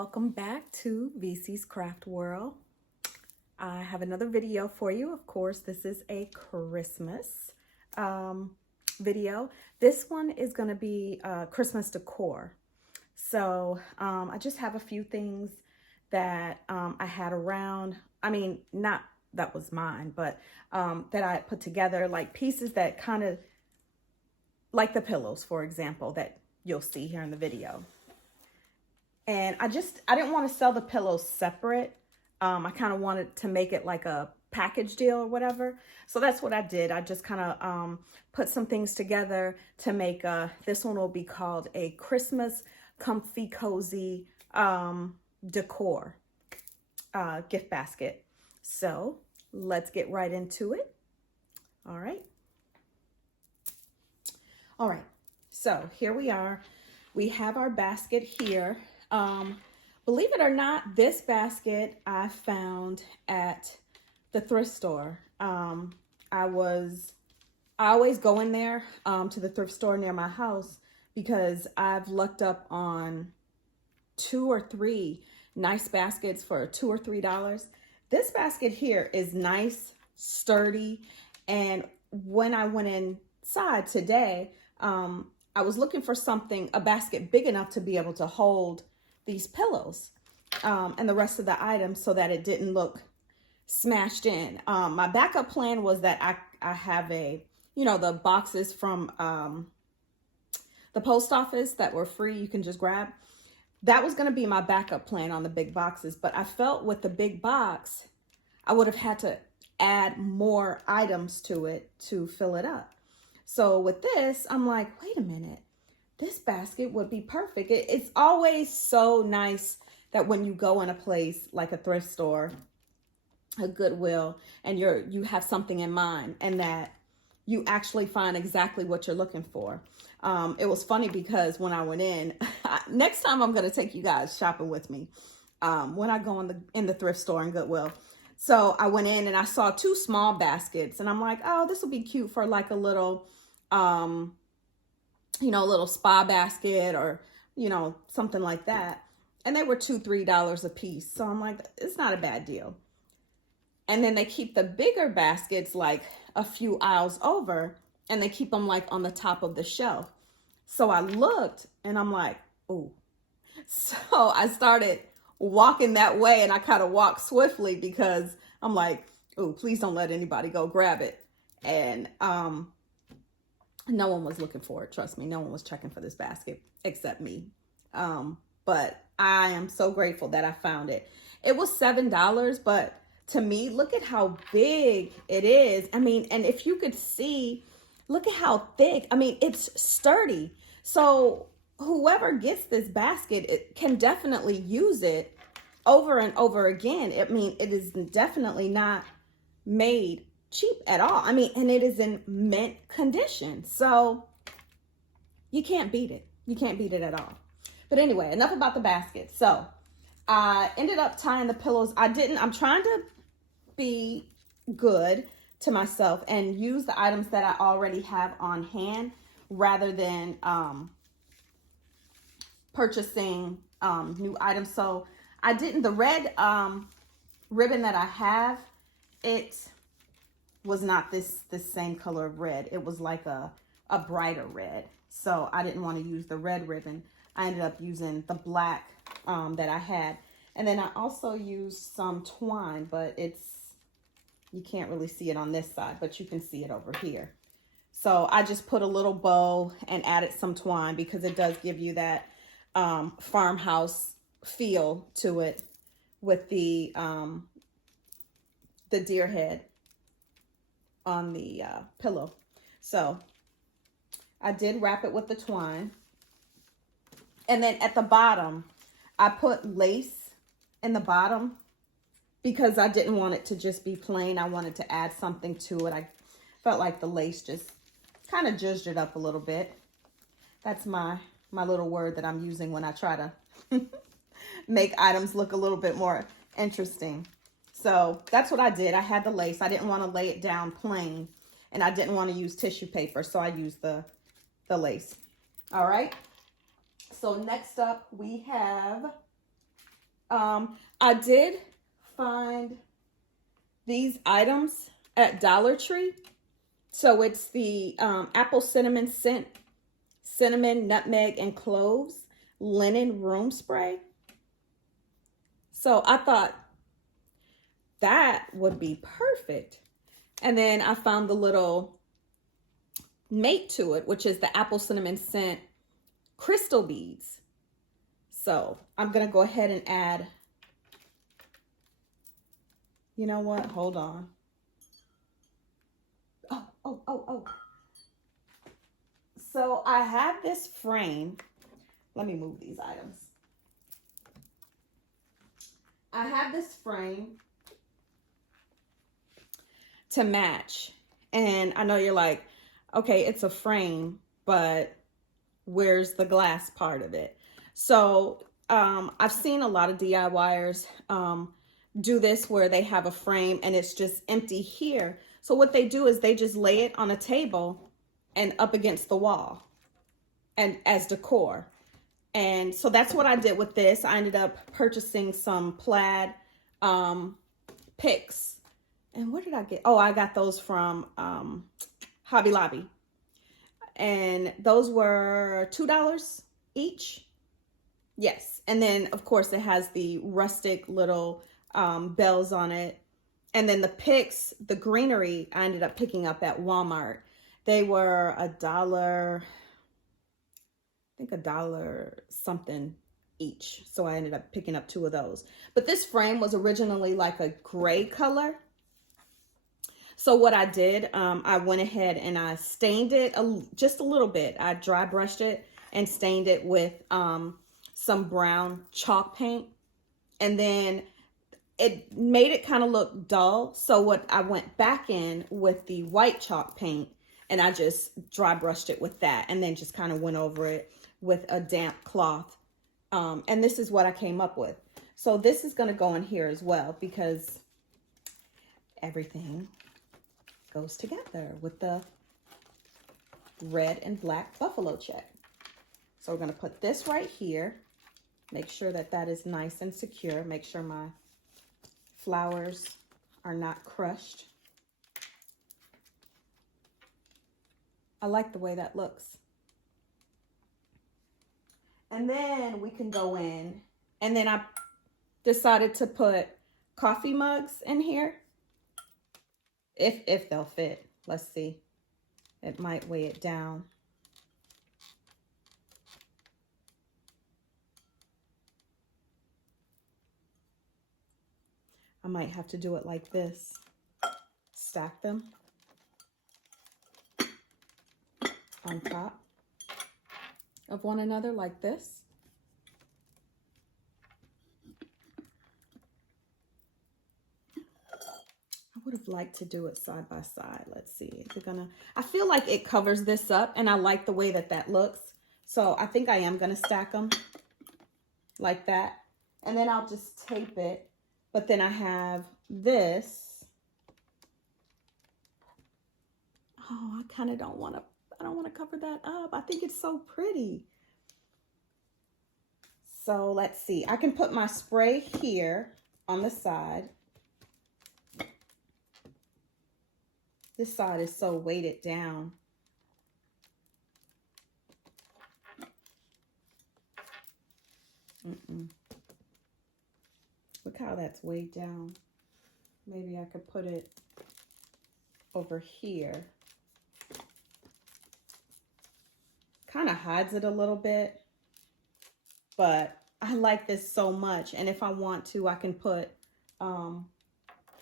welcome back to VC's Craft World. I have another video for you. Of course, this is a Christmas video. This one is going to be Christmas decor. So I just have a few things that I had around. I mean, not that was mine, but that I put together, like pieces that kind of, like the pillows, for example, that you'll see here in the video. And I didn't want to sell the pillows separate. I kind of wanted to make it like a package deal or whatever. So that's what I did. I just kind of put some things together to make this one will be called a Christmas comfy cozy decor gift basket. So let's get right into it. All right. So here we are. We have our basket here. Believe it or not, this basket I found at the thrift store. I always go in there to the thrift store near my house because I've looked up on 2 or 3 nice baskets for $2 or $3. This basket here is nice, sturdy, and when I went inside today, I was looking for a basket big enough to be able to hold these pillows and the rest of the items so that it didn't look smashed in. My backup plan was that I have the boxes from the post office that were free, you can just grab. That was going to be my backup plan on the big boxes, but I felt with the big box, I would have had to add more items to it to fill it up. So with this, I'm like, wait a minute. This basket would be perfect. It's always so nice that when you go in a place like a thrift store, a Goodwill, and you have something in mind and that you actually find exactly what you're looking for. It was funny because when I went in, next time I'm going to take you guys shopping with me when I go in the thrift store in Goodwill. So I went in and I saw 2 small baskets and I'm like, oh, this will be cute for like a little a little spa basket or, something like that. And they were $2, $3 a piece. So I'm like, it's not a bad deal. And then they keep the bigger baskets like a few aisles over and they keep them like on the top of the shelf. So I looked and I'm like, ooh. So I started walking that way and I kind of walked swiftly because I'm like, ooh, please don't let anybody go grab it. And, no one was looking for it. Trust me, no one was checking for this basket except me. But I am so grateful that I found it. It was $7, but to me, look at how big it is. I mean, and if you could see, look at how thick. I mean, it's sturdy. So whoever gets this basket, it can definitely use it over and over again. I mean, it is definitely not made cheap at all. I mean, and it is in mint condition. So you can't beat it. You can't beat it at all. But anyway, enough about the basket. So I ended up tying the pillows. I'm trying to be good to myself and use the items that I already have on hand rather than purchasing new items. So I didn't, the red ribbon that I have, it was not this same color of red. It was like a brighter red. So I didn't want to use the red ribbon. I ended up using the black that I had. And then I also used some twine, but you can't really see it on this side, but you can see it over here. So I just put a little bow and added some twine because it does give you that farmhouse feel to it with the deer head on the pillow. So I did wrap it with the twine. And then at the bottom, I put lace in the bottom because I didn't want it to just be plain. I wanted to add something to it. I felt like the lace just kind of zhuzhed it up a little bit. That's my little word that I'm using when I try to make items look a little bit more interesting. So that's what I did. I had the lace. I didn't want to lay it down plain and I didn't want to use tissue paper. So I used the lace. All right. So next up we have I did find these items at Dollar Tree. So it's the apple cinnamon scent, cinnamon, nutmeg, and cloves linen room spray. So I thought that would be perfect. And then I found the little mate to it, which is the apple cinnamon scent crystal beads. So I'm going to go ahead and add, you know what? Hold on. Oh. So I have this frame. Let me move these items. I have this frame to match. And I know you're like, okay, it's a frame, but where's the glass part of it? So I've seen a lot of DIYers do this where they have a frame and it's just empty here. So what they do is they just lay it on a table and up against the wall and as decor. And so that's what I did with this. I ended up purchasing some plaid picks. And where did I get? Oh, I got those from Hobby Lobby. And those were $2 each. Yes. And then, of course, it has the rustic little bells on it. And then the picks, the greenery, I ended up picking up at Walmart. They were $1, I think $1 something each. So I ended up picking up 2 of those. But this frame was originally like a gray color. So what I did, I went ahead and I stained it just a little bit. I dry brushed it and stained it with some brown chalk paint. And then it made it kind of look dull. So what I went back in with the white chalk paint and I just dry brushed it with that and then just kind of went over it with a damp cloth. And this is what I came up with. So this is going to go in here as well because everything goes together with the red and black buffalo check. So we're going to put this right here. Make sure that that is nice and secure. Make sure my flowers are not crushed. I like the way that looks. And then we can go in. And then I decided to put coffee mugs in here. If they'll fit. Let's see. It might weigh it down. I might have to do it like this. Stack them on top of one another like this. I would have liked to do it side by side. Let's see. Is it gonna, I feel like it covers this up and I like the way that that looks. So I think I am gonna stack them like that. And then I'll just tape it. But then I have this. Oh, I kind of don't want to cover that up. I think it's so pretty. So let's see. I can put my spray here on the side. This side is so weighted down. Look how that's weighed down. Maybe I could put it over here. Kind of hides it a little bit, but I like this so much. And if I want to, I can put, oh,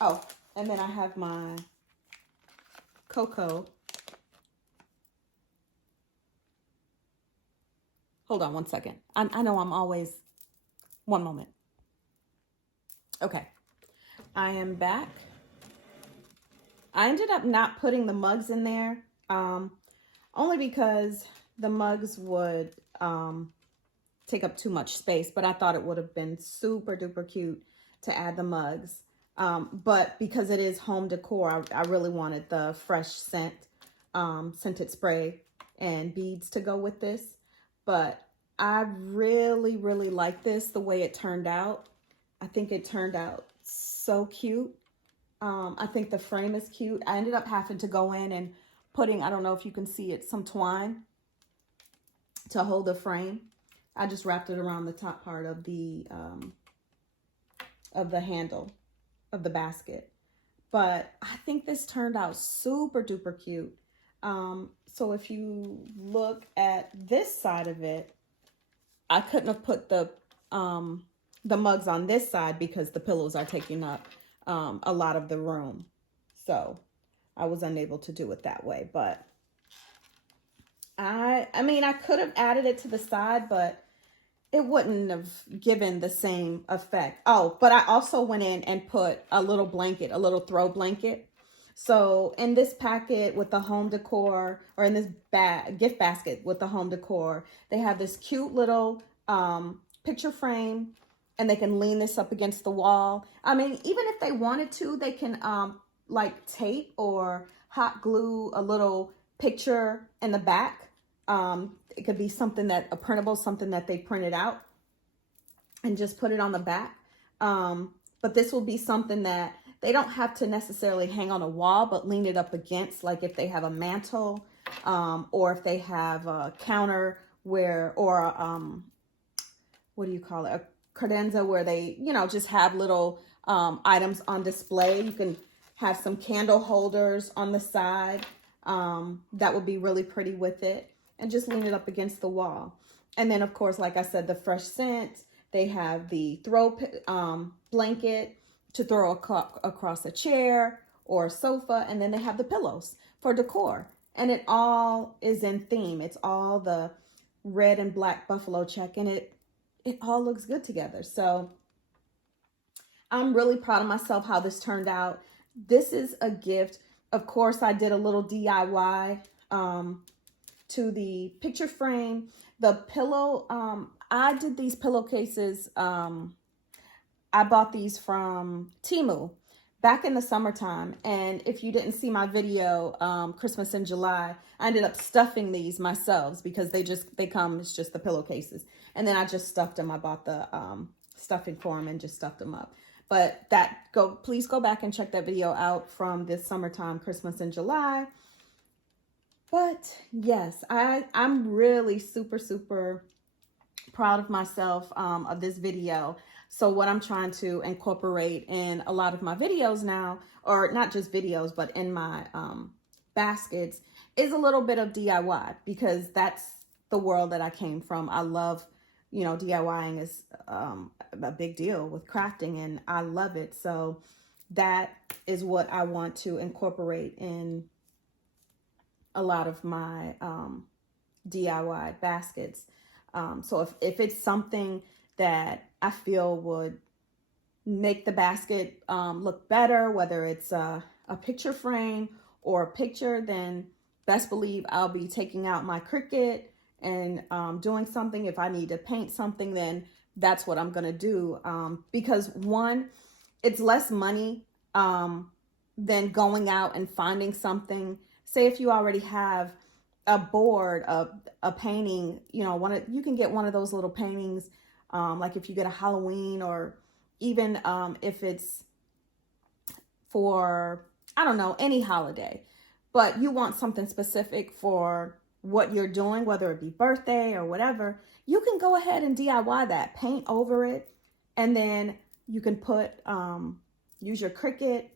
and then I have my cocoa. Hold on one second. I know I'm always, one moment. Okay, I am back. I ended up not putting the mugs in there, only because the mugs would take up too much space, but I thought it would have been super duper cute to add the mugs. But because it is home decor, I really wanted the fresh scent, scented spray and beads to go with this. But I really, really like this, the way it turned out. I think it turned out so cute. I think the frame is cute. I ended up having to go in and putting, I don't know if you can see it, some twine to hold the frame. I just wrapped it around the top part of the handle of the basket. But I think this turned out super duper cute. So if you look at this side of it, I couldn't have put the mugs on this side because the pillows are taking up a lot of the room. So I was unable to do it that way. But I mean, I could have added it to the side, but it wouldn't have given the same effect. Oh, but I also went in and put a little blanket, a little throw blanket. So in this packet with the home decor, or in this gift basket with the home decor, they have this cute little picture frame, and they can lean this up against the wall. I mean, even if they wanted to, they can like tape or hot glue a little picture in the back. It could be something that, a printable, something that they printed out and just put it on the back. But this will be something that they don't have to necessarily hang on a wall, but lean it up against, like if they have a mantle, or if they have a counter where, or what do you call it? A credenza where they, you know, just have little items on display. You can have some candle holders on the side. That would be really pretty with it. And just lean it up against the wall. And then, of course, like I said, the fresh scent. They have the throw blanket to throw across a chair or a sofa. And then they have the pillows for decor. And it all is in theme. It's all the red and black buffalo check. And it all looks good together. So I'm really proud of myself how this turned out. This is a gift. Of course, I did a little DIY to the picture frame. The pillow, I did these pillowcases. I bought these from Temu back in the summertime. And if you didn't see my video, Christmas in July, I ended up stuffing these myself because they come, it's just the pillowcases. And then I just stuffed them. I bought the stuffing for them and just stuffed them up. But please go back and check that video out from this summertime, Christmas in July. But yes, I'm really super, super proud of myself of this video. So what I'm trying to incorporate in a lot of my videos now, or not just videos, but in my baskets, is a little bit of DIY, because that's the world that I came from. I love, you know, DIYing is a big deal with crafting, and I love it. So that is what I want to incorporate in a lot of my DIY baskets. So if it's something that I feel would make the basket look better, whether it's a picture frame or a picture, then best believe I'll be taking out my Cricut and doing something. If I need to paint something, then that's what I'm going to do. Because one, it's less money than going out and finding something. Say if you already have a board of a painting, you know, you can get one of those little paintings, like if you get a Halloween, or even if it's for, I don't know, any holiday, but you want something specific for what you're doing, whether it be birthday or whatever, you can go ahead and DIY that, paint over it, and then you can put, use your Cricut,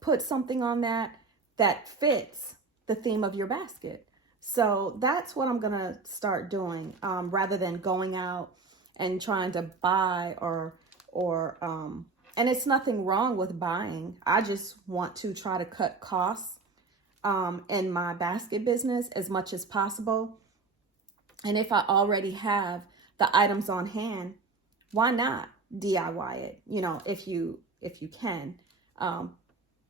put something on that fits the theme of your basket. So that's what I'm gonna start doing, rather than going out and trying to buy and it's nothing wrong with buying. I just want to try to cut costs in my basket business as much as possible. And if I already have the items on hand, why not DIY it? You know, if you can.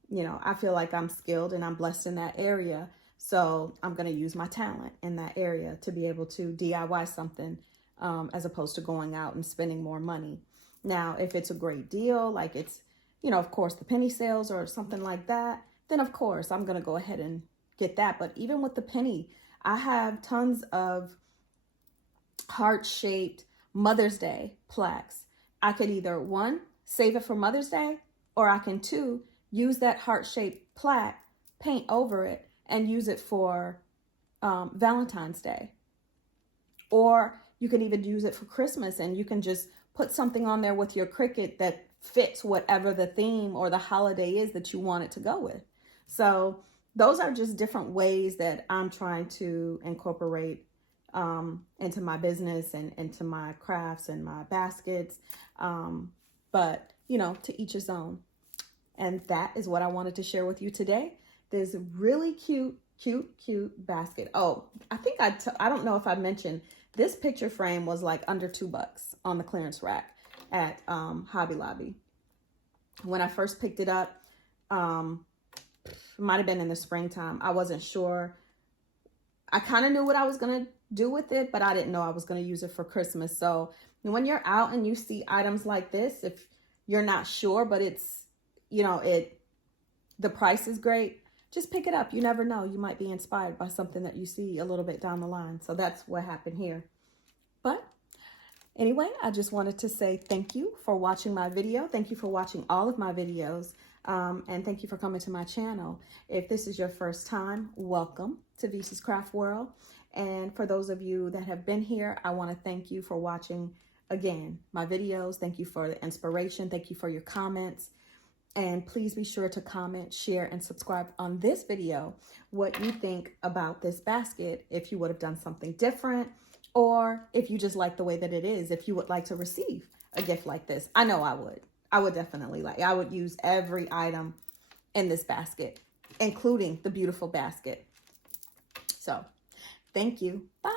You know, I feel like I'm skilled and I'm blessed in that area. So I'm going to use my talent in that area to be able to DIY something, as opposed to going out and spending more money. Now, if it's a great deal, like it's, you know, of course, the penny sales or something like that, then of course I'm going to go ahead and get that. But even with the penny, I have tons of heart-shaped Mother's Day plaques. I could either, one, save it for Mother's Day, or I can, two, use that heart-shaped plaque, paint over it, and use it for Valentine's Day. Or you can even use it for Christmas, and you can just put something on there with your Cricut that fits whatever the theme or the holiday is that you want it to go with. So those are just different ways that I'm trying to incorporate into my business and into my crafts and my baskets. But, you know, to each his own. And that is what I wanted to share with you today. There's a really cute basket. Oh, I think I don't know if I mentioned, this picture frame was like under $2 on the clearance rack at Hobby Lobby. When I first picked it up, it might have been in the springtime. I wasn't sure. I kind of knew what I was going to do with it, but I didn't know I was going to use it for Christmas. So when you're out and you see items like this, if you're not sure, but it's, you know, the price is great, just pick it up. You never know. You might be inspired by something that you see a little bit down the line. So that's what happened here. But anyway, I just wanted to say thank you for watching my video. Thank you for watching all of my videos. And thank you for coming to my channel. If this is your first time, welcome to Visa's Craft World. And for those of you that have been here, I want to thank you for watching, again, my videos. Thank you for the inspiration. Thank you for your comments. And please be sure to comment, share, and subscribe on this video what you think about this basket, if you would have done something different, or if you just like the way that it is, if you would like to receive a gift like this. I know I would. I would definitely I would use every item in this basket, including the beautiful basket. So, thank you. Bye.